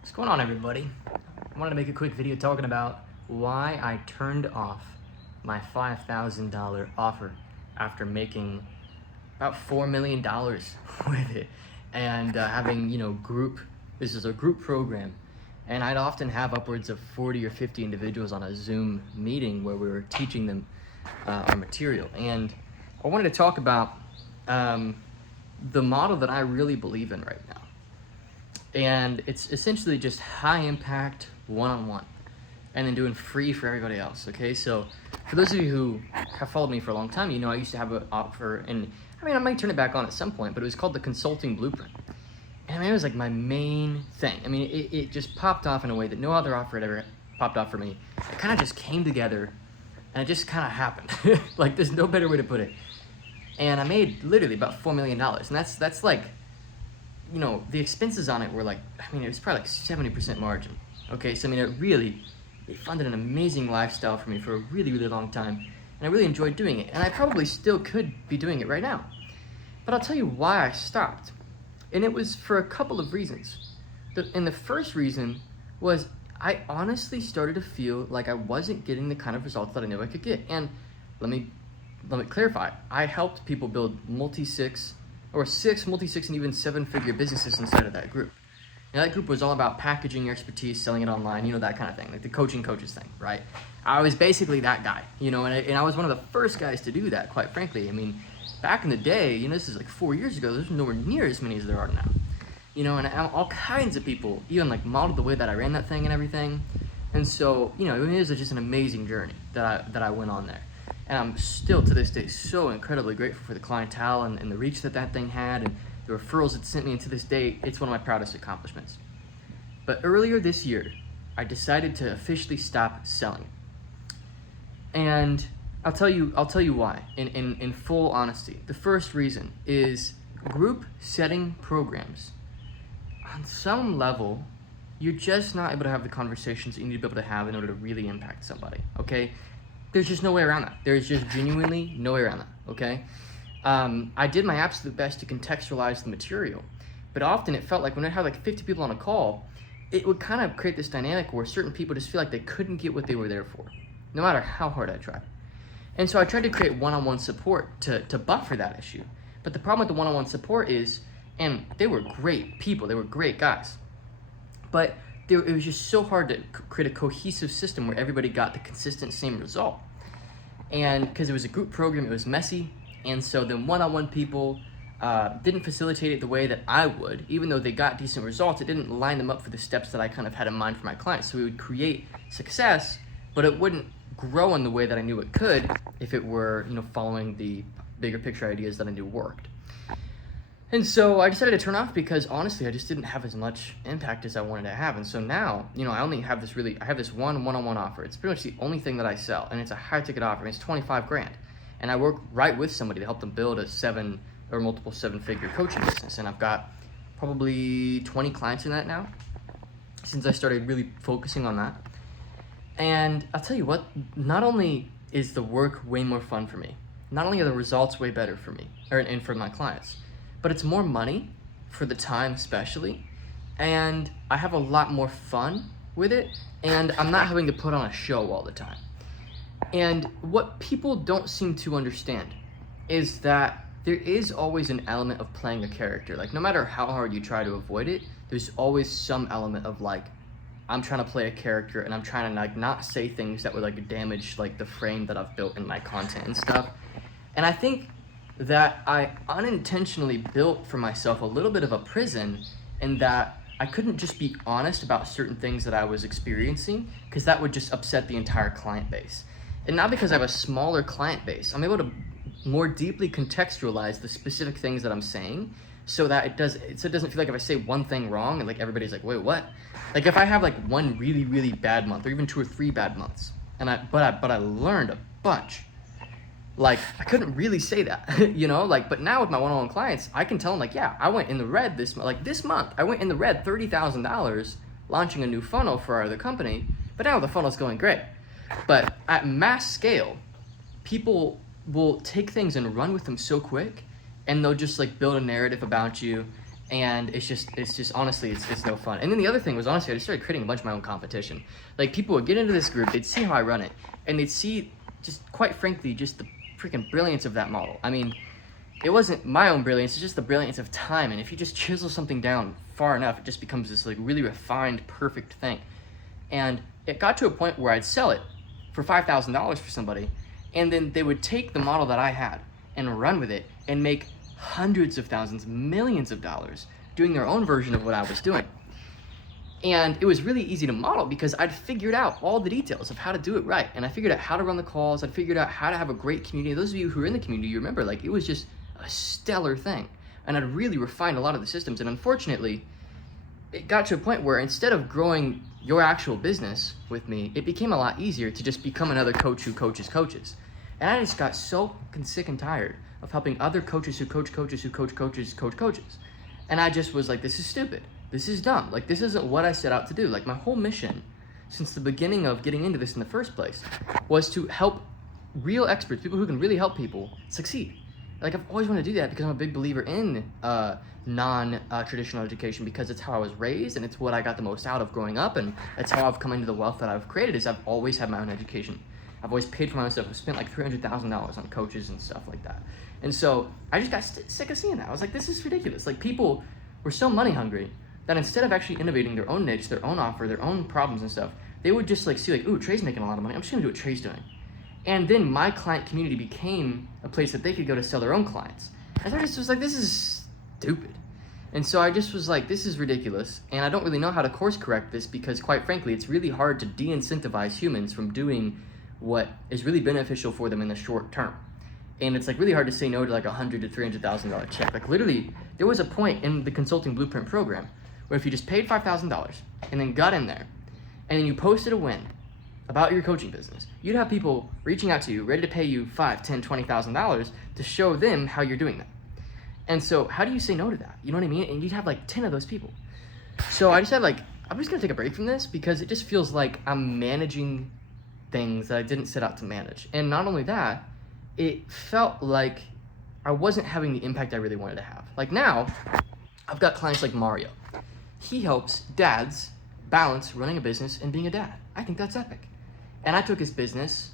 What's going on, everybody? I wanted to make a quick video talking about why I turned off my $5,000 offer after making about $4 million with it and having, this is a group program. And I'd often have upwards of 40 or 50 individuals on a Zoom meeting where we were teaching them our material. And I wanted to talk about the model that I really believe in right now. And it's essentially just high impact one-on-one and then doing free for everybody else. Okay, so for those of you who have followed me for a long time, I used to have an offer, and I might turn it back on at some point, but it was called the Consulting Blueprint. And it was like my main thing. It just popped off in a way that no other offer had ever popped off for me. It kind of just came together and it just kind of happened. Like, there's no better way to put it. And I made literally about $4 million, and that's like, the expenses on it were like, it was probably like 70% margin. Okay, so it funded an amazing lifestyle for me for a really, really long time, and I really enjoyed doing it, and I probably still could be doing it right now. But I'll tell you why I stopped, and it was for a couple of reasons. And the first reason was I honestly started to feel like I wasn't getting the kind of results that I knew I could get. And let me clarify, I helped people build multi-six, and even seven-figure businesses inside of that group. Now, that group was all about packaging your expertise, selling it online, that kind of thing, like the coaches thing, right? I was basically that guy, and I was one of the first guys to do that, quite frankly. Back in the day, this is like 4 years ago, there's nowhere near as many as there are now. And all kinds of people even like modeled the way that I ran that thing and everything. And so, it was just an amazing journey that I went on there. And I'm still, to this day, so incredibly grateful for the clientele and the reach that thing had and the referrals it sent me. And to this day, it's one of my proudest accomplishments. But earlier this year, I decided to officially stop selling. And I'll tell you why, in full honesty. The first reason is group setting programs. On some level, you're just not able to have the conversations that you need to be able to have in order to really impact somebody, okay? There's just no way around that. There's just genuinely no way around that, okay? I did my absolute best to contextualize the material, but often it felt like when I had like 50 people on a call, it would kind of create this dynamic where certain people just feel like they couldn't get what they were there for, no matter how hard I tried. And so I tried to create one-on-one support to buffer that issue. But the problem with the one-on-one support is, and they were great people, they were great guys, but it was just so hard to create a cohesive system where everybody got the consistent same result. And because it was a group program, it was messy. And so the one-on-one people didn't facilitate it the way that I would. Even though they got decent results, it didn't line them up for the steps that I kind of had in mind for my clients. So we would create success, but it wouldn't grow in the way that I knew it could if it were, following the bigger picture ideas that I knew worked. And so I decided to turn off because honestly, I just didn't have as much impact as I wanted to have. And so now, I only have I have this one-on-one offer. It's pretty much the only thing that I sell, and it's a high ticket offer. It's 25 grand. And I work right with somebody to help them build a multiple seven-figure coaching business. And I've got probably 20 clients in that now since I started really focusing on that. And I'll tell you what, not only is the work way more fun for me, not only are the results way better for me and for my clients, but it's more money for the time especially, and I have a lot more fun with it, and I'm not having to put on a show all the time. And what people don't seem to understand is that there is always an element of playing a character. Like, no matter how hard you try to avoid it, there's always some element of like, I'm trying to play a character and I'm trying to like not say things that would like damage like the frame that I've built in my content and stuff. And I think that I unintentionally built for myself a little bit of a prison in that I couldn't just be honest about certain things that I was experiencing, because that would just upset the entire client base. And now, because I have a smaller client base, I'm able to more deeply contextualize the specific things that I'm saying so that it doesn't feel like if I say one thing wrong and like everybody's like, wait, what? Like if I have like one really, really bad month, or even 2 or 3 bad months, but I learned a bunch. Like, I couldn't really say that, but now with my one-on-one clients, I can tell them like, yeah, I went in the red this month, I went in the red $30,000 launching a new funnel for our other company, but now the funnel's going great. But at mass scale, people will take things and run with them so quick, and they'll just like build a narrative about you And it's just honestly, it's no fun. And then the other thing was, honestly, I just started creating a bunch of my own competition. Like, people would get into this group, they'd see how I run it, and they'd see, just quite frankly, just the freaking brilliance of that model. I mean, it wasn't my own brilliance, it's just the brilliance of time. And if you just chisel something down far enough, it just becomes this like really refined, perfect thing. And it got to a point where I'd sell it for $5,000 for somebody, and then they would take the model that I had and run with it and make hundreds of thousands, millions of dollars doing their own version of what I was doing. And it was really easy to model because I'd figured out all the details of how to do it right. And I figured out how to run the calls. I'd figured out how to have a great community. Those of you who are in the community, you remember, like, it was just a stellar thing. And I'd really refined a lot of the systems. And unfortunately, it got to a point where instead of growing your actual business with me, it became a lot easier to just become another coach who coaches coaches. And I just got so sick and tired of helping other coaches who coach coaches who coach coaches coach coaches. And I just was like, this is stupid. This is dumb. Like, this isn't what I set out to do. Like, my whole mission since the beginning of getting into this in the first place was to help real experts, people who can really help people, succeed. Like, I've always wanted to do that because I'm a big believer in non-traditional education, because it's how I was raised and it's what I got the most out of growing up, and it's how I've come into the wealth that I've created. Is I've always had my own education. I've always paid for my own stuff. I've spent like $300,000 on coaches and stuff like that. And so I just got sick of seeing that. I was like, this is ridiculous. Like, people were so money hungry that instead of actually innovating their own niche, their own offer, their own problems and stuff, they would just like see like, ooh, Trey's making a lot of money. I'm just gonna do what Trey's doing. And then my client community became a place that they could go to sell their own clients. And I just was like, this is stupid. And so I just was like, this is ridiculous. And I don't really know how to course correct this, because quite frankly, it's really hard to de-incentivize humans from doing what is really beneficial for them in the short term. And it's like really hard to say no to like $100,000 to $300,000 check. Like, literally, there was a point in the Consulting Blueprint program where if you just paid $5,000 and then got in there and then you posted a win about your coaching business, you'd have people reaching out to you, ready to pay you $5,000, $10,000, $20,000 to show them how you're doing that. And so how do you say no to that? You know what I mean? And you'd have like 10 of those people. So I just had like, I'm just gonna take a break from this because it just feels like I'm managing things that I didn't set out to manage. And not only that, it felt like I wasn't having the impact I really wanted to have. Like, now, I've got clients like Mario. He helps dads balance running a business and being a dad. I think that's epic. And I took his business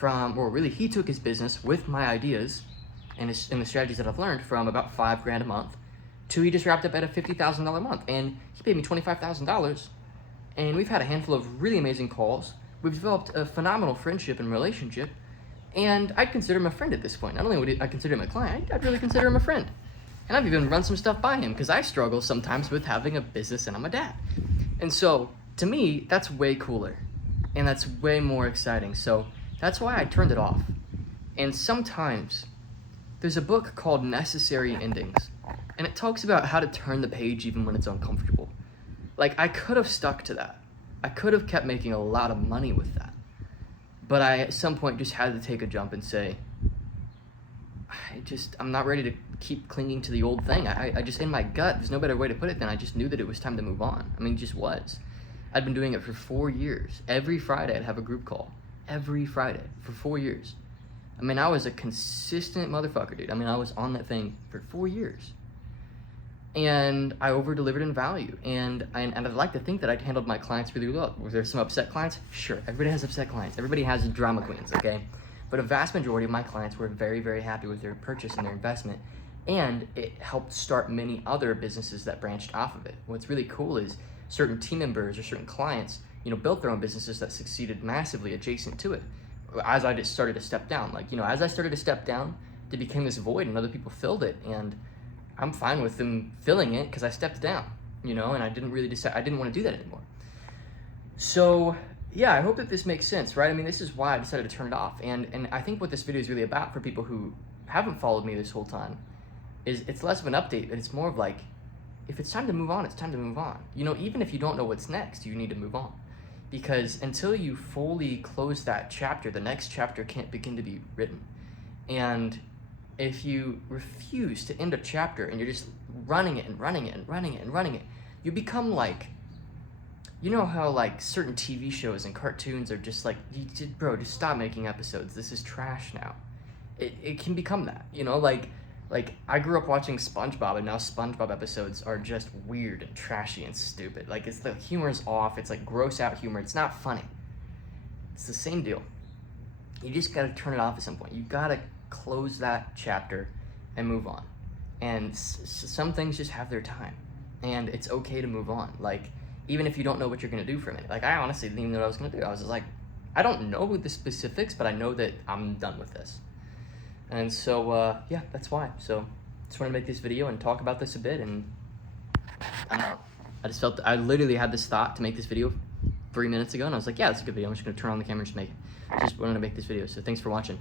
he took his business with my ideas and the strategies that I've learned from about $5,000 a month to he just wrapped up at a $50,000 a month. And he paid me $25,000. And we've had a handful of really amazing calls. We've developed a phenomenal friendship and relationship. And I'd consider him a friend at this point. Not only would I consider him a client, I'd really consider him a friend. And I've even run some stuff by him because I struggle sometimes with having a business and I'm a dad. And so, to me, that's way cooler. And that's way more exciting. So, that's why I turned it off. And sometimes, there's a book called Necessary Endings. And it talks about how to turn the page even when it's uncomfortable. Like, I could have stuck to that. I could have kept making a lot of money with that. But I, at some point, just had to take a jump and say, I'm not ready to keep clinging to the old thing. I just, in my gut, there's no better way to put it than I just knew that it was time to move on. I mean, it just was. I'd been doing it for 4 years. Every Friday, I'd have a group call. Every Friday, for 4 years. I mean, I was a consistent motherfucker, dude. I mean, I was on that thing for 4 years. And I over-delivered in value. And I'd like to think that I'd handled my clients really well. Was there some upset clients? Sure. Everybody has upset clients. Everybody has drama queens, okay? But a vast majority of my clients were very, very happy with their purchase and their investment. And it helped start many other businesses that branched off of it. What's really cool is certain team members or certain clients, built their own businesses that succeeded massively adjacent to it. As I just started to step down. As I started to step down, there became this void and other people filled it. And I'm fine with them filling it because I stepped down, and I didn't really decide, I didn't want to do that anymore. So yeah, I hope that this makes sense, right? I mean, this is why I decided to turn it off. And I think what this video is really about for people who haven't followed me this whole time is it's less of an update, but it's more of like, if it's time to move on, it's time to move on. Even if you don't know what's next, you need to move on. Because until you fully close that chapter, the next chapter can't begin to be written. And if you refuse to end a chapter and you're just running it and running it and running it and running it, you become like, how like certain TV shows and cartoons are just like, bro, just stop making episodes. This is trash now. It can become that, like Like, I grew up watching SpongeBob, and now SpongeBob episodes are just weird and trashy and stupid. Like, the humor's off. It's like gross out humor. It's not funny. It's the same deal. You just gotta turn it off at some point. You gotta close that chapter and move on. And some things just have their time, and it's okay to move on. Like, even if you don't know what you're gonna do for a minute. Like, I honestly didn't even know what I was gonna do. I was just like, I don't know the specifics, but I know that I'm done with this. And so, yeah, that's why. So, just want to make this video and talk about this a bit. And I don't know. I literally had this thought to make this video 3 minutes ago, and I was like, yeah, that's a good video. I'm just gonna turn on the camera and just make it. Just wanted to make this video. So, thanks for watching.